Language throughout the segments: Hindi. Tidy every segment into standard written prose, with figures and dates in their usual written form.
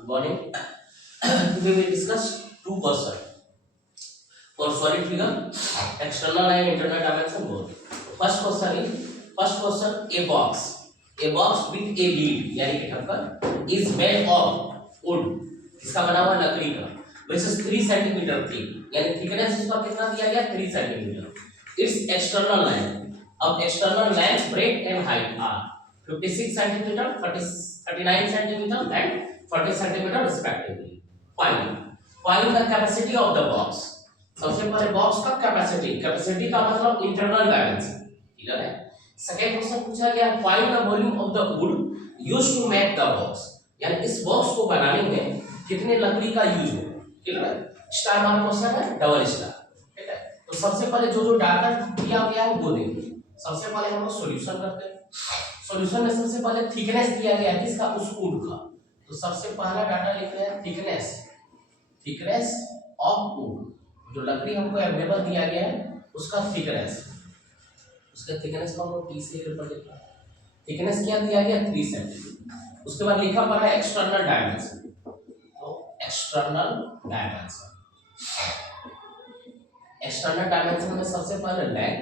Good morning. Today we will discuss two person for solid figure, external and internal dimension both. First question a box with a lid यानी कि ढक्कन is made of wood, इसका बना हुआ लकड़ी का, which is 3 सेंटीमीटर thick यानी thickness इसका कितना दिया गया 3 सेंटीमीटर. Its external length, अब external length, breadth and height are 56 centimeter, 39 centimeter and 40 centimeter respectively. Find the capacity of the box. सबसे पहले बॉक्स का कैपेसिटी का मतलब इंटरनल डायमेंशन, क्लियर है. सेकंड क्वेश्चन पूछा गया find the volume of the wood used to make the box, यानी इस बॉक्स को बनाने में कितने लकड़ी का यूज हो, क्लियर है. स्टार वाला क्वेश्चन है डबल स्टार, ठीक है. तो सबसे पहले जो डाटा दिया गया है वो देखिए. सबसे पहले हम लोग सॉल्यूशन करते हैं. सॉल्यूशन में सबसे पहले थिकनेस दिया गया है किसका, उस वुड का. तो सबसे पहला डाटा लिखते हैं थिकनेस ऑफ वुड, जो लकड़ी हमको अवेलेबल दिया गया है उसका थिकनेस, उसके थिकनेस को हम टी से रिप्रेजेंट करते हैं. थिकनेस क्या दिया गया 3 सेंटीमीटर. उसके बाद लिखा पड़ा है एक्सटर्नल डायमेंशन. तो एक्सटर्नल डायमेंशन में सबसे पहले लेंथ,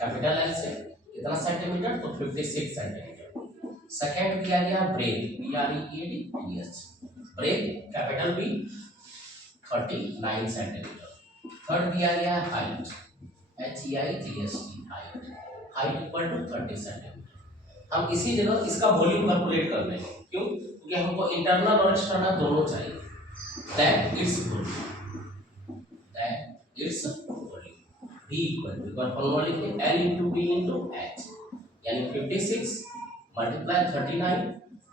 कैपिटल एल से कितना सेंटीमीटर, तो 56 सेंटीमीटर. सेकंड दिया गया breadth, BREADH, breadth capital B 39 centimetre. Third दिया गया height, HEIGHT, height equal to 30 centimetre. हम इसी जगह इसका वॉल्यूम कैलकुलेट कर लेंगे. क्यों? क्योंकि हमको इंटरनल और एक्सटर्नल दोनों चाहिए. That its volume V equal to formula लिखते हैं L into B into H, यानी 56 मल्टीप्लाई 39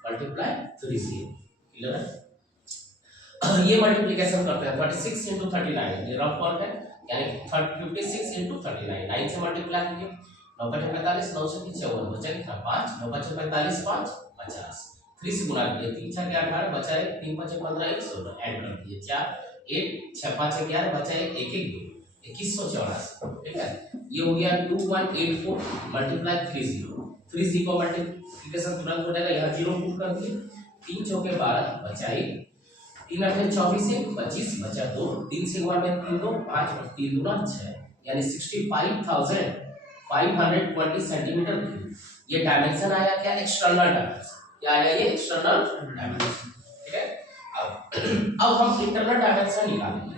मल्टीप्लाई 30, क्लियर है. ये मल्टीप्लिकेशन करते हैं 36 into 39, ये रफ वर्क है, यानी 56 into 39, 9 से मल्टीप्लाई कीजिए, 9 5 45, 9 से 54 बचा कितना 5, 9 5 45, 5 50, 3 से गुणा कीजिए, 3 6 18 बचा 1, 3 5 15 1 16, ऐड कर दीजिए 4 8 6 5 11 बचा 1 1 1 2 2184, ठीक है. ये हो गया 2184 मल्टीप्लाई 30 को मल्टीप्लिकेशन तुरंत हो जाएगा, यहाँ 0 पुट कर दिए, 3 चौके 12 बचा 1, 3 8 24 1 25 बचा 2, 3 से गुणा में 3 2 5 और 3 दूना 6, यानी 65,520 सेंटीमीटर क्यूब. ये डायमेंशन आया क्या, एक्सटर्नल डायमेंशन. क्या आया ये एक्सटर्नल डायमेंशन, ठीक है. अब हम इंटरनल डायमेंशन निकालेंगे.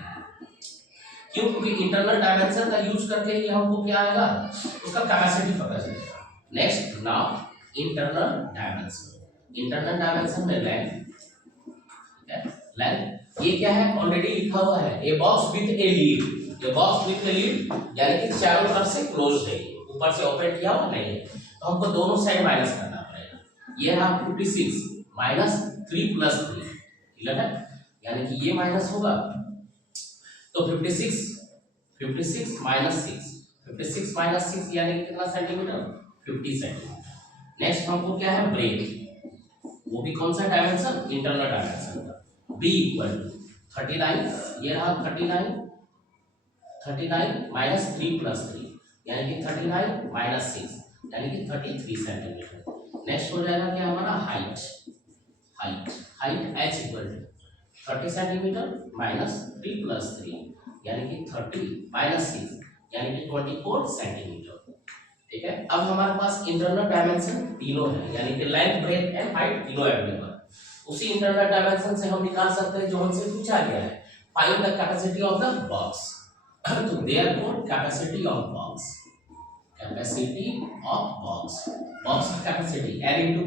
क्यों? क्योंकि इंटरनल डायमेंशन का यूज करके ही हमको क्या आएगा, उसका कैपेसिटी पता चलेगा. नेक्स्ट नाउ इंटरनल डायमेंशन में लेंथ, ये क्या है ऑलरेडी लिखा हुआ है, a box with a lead, यानी कि चारों तरफ से क्लोज्ड है, ऊपर से ओपन किया हुआ नहीं है. तो हमको दोनों साइड माइनस करना पड़ेगा. ये रहा 56 माइनस 3 प्लस 3, क्लियर है, यानी कि ये माइनस होगा. तो 56 माइनस 6 यानी कितना सेंटीमीटर, 50 सेंटीमीटर. नेक्स्ट हमको क्या है ब्रेथ, वो भी कौन सा डायमेंशन, इंटरनल डायमेंशन का. B इक्वल टू 39, ये रहा 39 माइनस 3 प्लस 3, यानी कि 39 माइनस 6, यानी कि 33 सेंटीमीटर. नेक्स्ट हो जाएगा क्या हमारा height H equal to 30 centimetre minus 3 plus 3, यानी कि 30 माइनस 6, यानी कि 24 सेंटीमीटर, ठीक है. अब हमारे पास इंटरनल डायमेंशन तीनों है, यानी कि लेंथ ब्रेथ एंड हाइट तीनों अवेलेबल. उसी इंटरनल डायमेंशन से हम निकाल सकते हैं जो हमसे पूछा गया है, find the capacity of the box. तो देयरफॉर कैपेसिटी ऑफ बॉक्स का capacity L into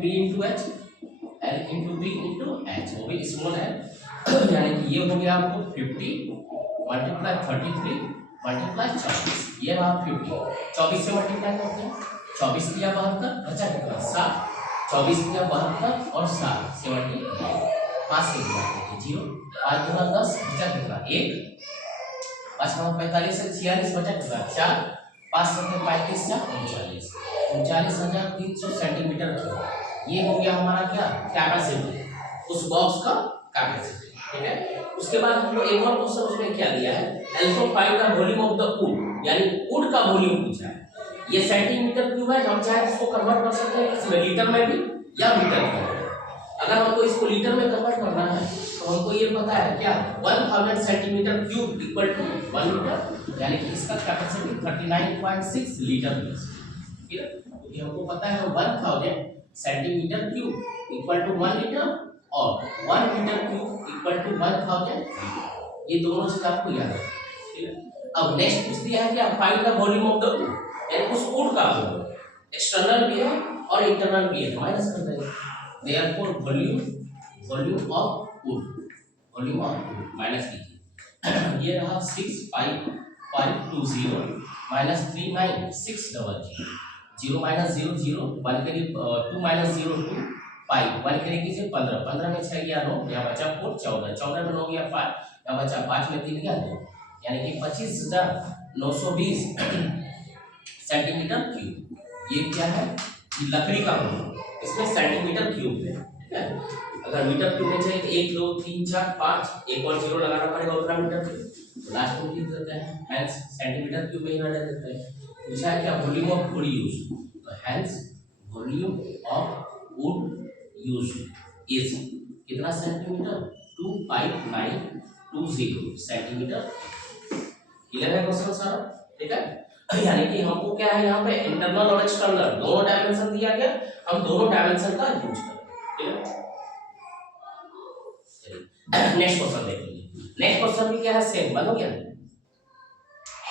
B into H, वो भी स्मॉल है, यानी कि ये हो गया आपको 50 मल्टीप्लाई 33 मल्टीप्लाई 24, ये रहा 50. 24 से मल्टीप्लाई करते हैं, 24 दिया 72 बचा कितना 7, 24 दिया 72 और 7 79, 5 से गुणा करके 0, 5 गुना 10 बचा कितना 1, 5 45 से 46 बचा कितना 4, 5 से 35 से 39,300 सेंटीमीटर क्यूब. ये हो गया हमारा क्या कैपेसिटी, उस बॉक्स का कैपेसिटी, ठीक है. उसके बाद हम लोग एक और क्वेश्चन उसमें क्या दिया है, also find the volume of the would, यानी वुड का वॉल्यूम पूछा है. ये सेंटीमीटर क्यूब है, हम चाहे इसको कन्वर्ट कर सकते हैं इसमें लीटर में भी या मीटर में. अगर हमको इसको लीटर में कन्वर्ट करना है तो हमको ये पता है क्या 1000 centimetre cube equal to 1 litre, यानी कि इसका कैपेसिटी 39.6 लीटर है। ठीक है, क्योंकि हमको पता है 1000 centimetre cube equal to 1 litre और 1 लीटर क्यूब इक्वल टू 1000, ये दोनों चीज आपको याद है। ठीक है, अब नेक्स्ट पूछ दिया है कि find the volume of the would, यानी उस वुड का एक्सटर्नल भी है और इंटरनल भी है, माइनस कर देंगे। Therefore volume of would minus कीजिए। ये रहा 65520 माइनस 39600, 0 माइनस 0 0 1 करीब 2 माइनस 0 2 5 1 करीब कीजिए 15 15 में 6 गया 9, यहाँ बचा 4 14 14 में 9 गया 5, यहाँ बचा 5 में 3 गया 2, यानी कि 25,920 सेंटीमीटर क्यूब। ये क्या है, लकड़ी का वजन, इसमें सेंटीमीटर क्यूब है। ठीक है, अगर मीटर क्यूब में चाहिए तो 1 2 3 4 5 एक और 0 लगाना पड़ेगा उतना मीटर क्यूब, लास्ट में लिख देते हैं हेंस सेंटीमीटर क्यूब में ही रह देते हैं। पूछा है क्या वॉल्यूम ऑफ वुड यूज, तो hence volume of would use is कितना सेंटीमीटर 25920 सेंटीमीटर। क्लियर है क्वेश्चन सारा? ठीक है, यानी कि हमको क्या है यहाँ पे इंटरनल और एक्सटर्नल दोनों डायमेंशन दिया गया, हम दोनों डायमेंशन का यूज करें। ठीक है, नेक्स्ट क्वेश्चन देख लीजिए। नेक्स्ट क्वेश्चन भी क्या है, सेम बंद हो गया।